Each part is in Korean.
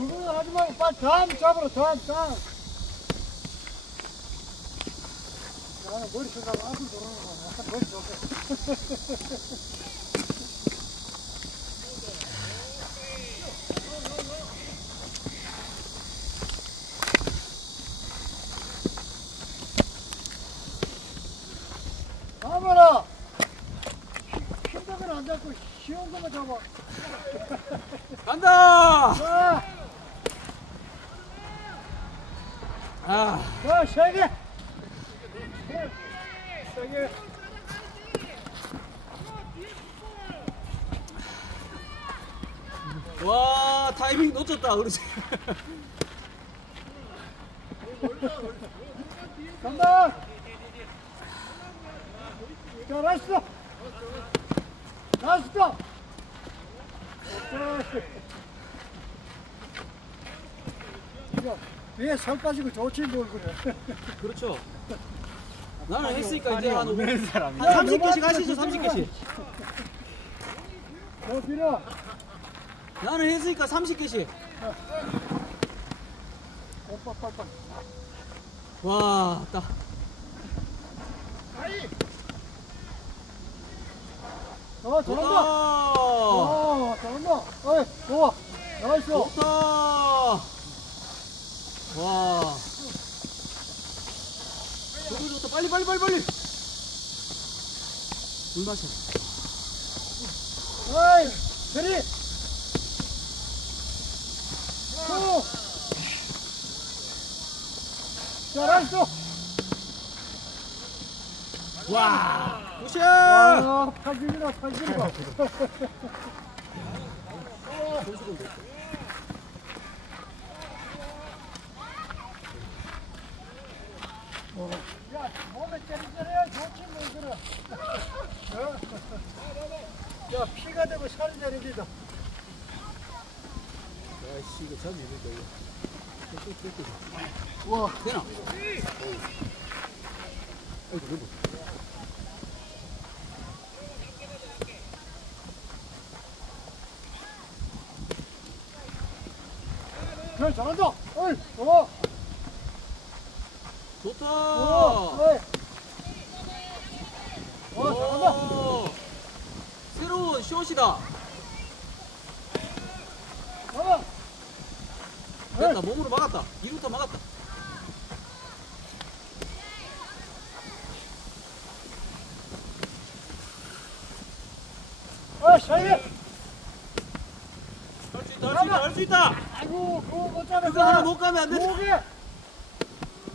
두분 하지 말고 빨리 다음 잡으러 다음. 나는 머리 생각하고 앞으로 돌아오는 거 약간 머리 좋게. 잡아라. 힘든 건 안 잡고 쉬운 거만 잡아. 간다. 자, 아, 자, 세 개. 세 개. 와 타이밍 놓쳤다 그렇지. 간다. 자, 라스트. 라스트. 이거 뒤에 살 빠지고 좋지 뭘 그래. 그렇죠. 나는 했으니까 이제 한 사람이. 30개씩 하시죠. 30개씩. 더 빌어. 나는 했으니까 30개씩. 오빠빨빨. 와, 딱. 잘한다. 좋다. 잘한다. 어이, 좋아. 나이스. 좋다. 와. 좋다. 빨리. 물 마셔. 어이, 세리. 후. 자, 나이스. 와. 굿샷. 팔길이다. 야, 몸에 때리잖아요. 좋지, 뭐, 그래. 야, 피가 되고 살이 되는데도. 아이씨, 이거 잠이 있는데, 이거. 와, 되나? 아이고, 너무. 그래, 잘한다. 어이, 좋아. 좋다. 어이. 잘한다. 새로운 숏이다. 됐다. 몸으로 막았다. 2루타 막았다. 샤이. 할 수 있다. 아이고, 그거 못 잡아. 그거 하나 못 가면 안 돼.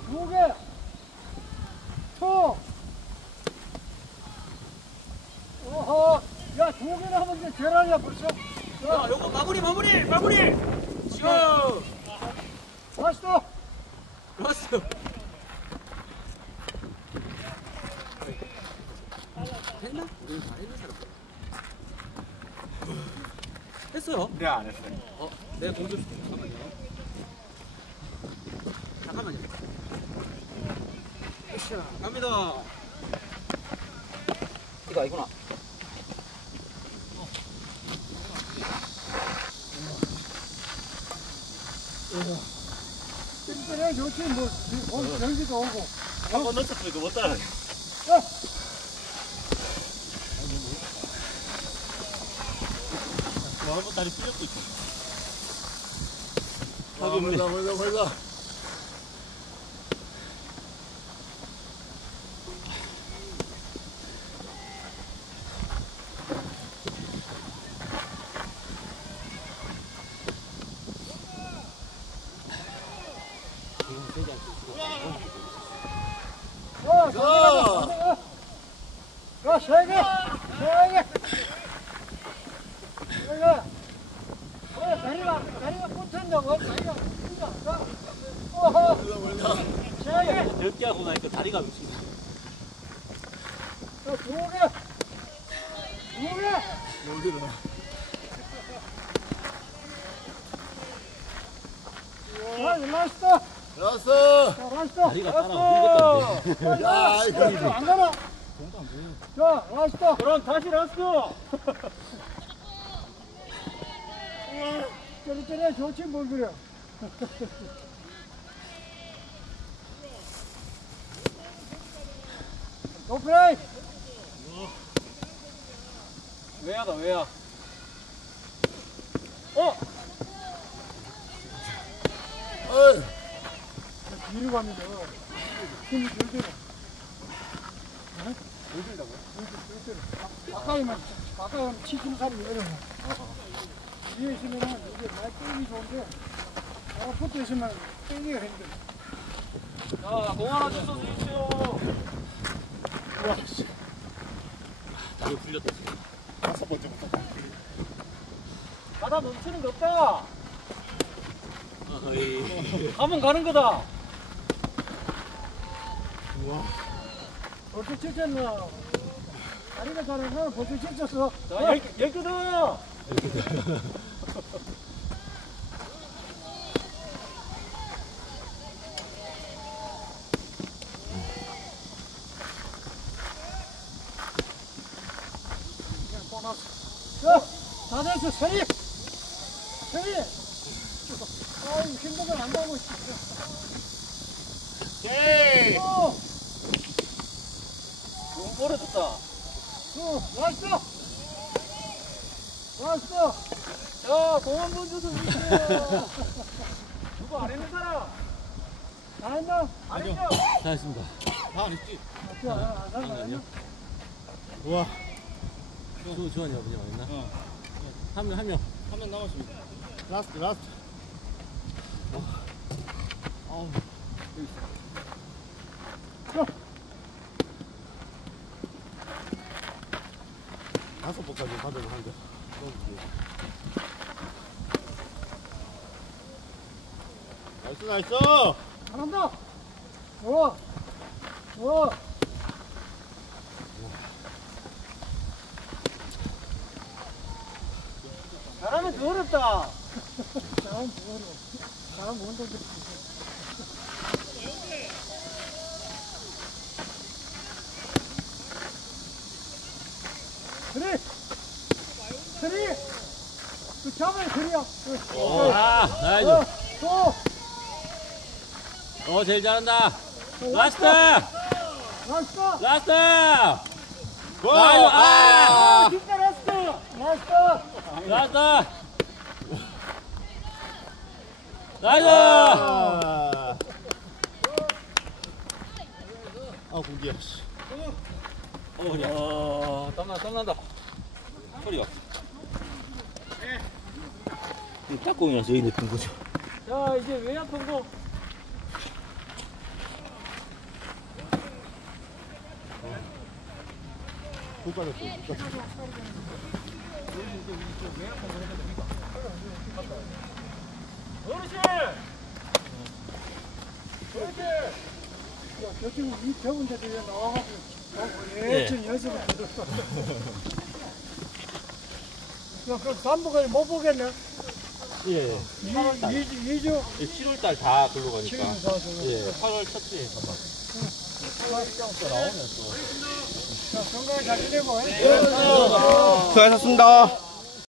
두 개. 투. 어허. 야, 두 개나 하면 이제 계란이야, 벌써. 자, 요거 마무리. 지금. 라스트. 라스트. 했나? 우리 다 했는 사람. 했어요. 네, 안 했어요. 내가 공줄 줄게. 잠깐만요. 갑니다. 이거 아니구나. 그래, 좋지, 뭐, 경기도 오고. 한번 넣었어, 이거 못 따라. 한번 다리 삐졌고 있어. 벌써. 야, 세 개. 다리가 붙었냐고, 다리가 붙는다. 어허. 세 개. 넓게 하고 나니까 다리가 미친다. 두 개. 라스트. 다리가 따라 늙었다는데. 야, 이거 안 가나? 자, 라스트. 그럼 다시 라스트. 때려 좋지 뭘 그래. 노프라이. 외야다 외야. 뒤로 가면 힘이 덜 들어. 뭘 들다고요? 가까이 하면 치킨 살이 어려워. 위에 있으면은 이게 많이 땡기 좋은데, 붙어 있으면 땡기가 힘들어. 자, 공 하나 주십시오. 다리 풀렸다 지금. 5번째부터. 바다 멈추는 거 없다. 어이. 가면 가는 거다. 벌써 쳤잖아. 다리가 잘하는 사람 벌써 쳤었어. 자, 10개다. 다 됐어, 서리! 서리! 아유, 힘들면 안 나오고 있어. 오케이. 공 벌어졌다. 나이스! 나이스! 자, 공 한 번 줘도 주세요. 누구 안 했는 사람? 다 했나? 안 했죠? 다 했습니다. 다 했지. 안 했나? 우와. 주원이 아버지 맞나? 한 명. 한 명 남았습니다. 라스트. 어우. 다섯 번까지 받으면 한 대. 나이스. 잘한다! 좋아! 좋아! 잘하면 더 어렵다. 잘하면 뭐하러. 잘하면 뭔데. 서리! 그 잡아야 서리야. 나이스. 또! 제일 잘한다. 라스트. 나이스! 라스트. 아! 진짜 라스트! 라스트! 라스트. 나이스. 공기야. 땀난다. 소리가. 딱공이라서 여기 넣은 거죠. 자, 이제 외야 통고. 국가대표. 어르신! 저 친구 이 더운 데도 왜 나와가지고 예전 연습을 들었어. 야, 그럼 반복을 못 보겠네? 예. 2주? 7월달 다 글로 가니까. 7주 사서. 예. 8월 첫 주에 가봐. 건강히 잘 지내고. 수고하셨습니다.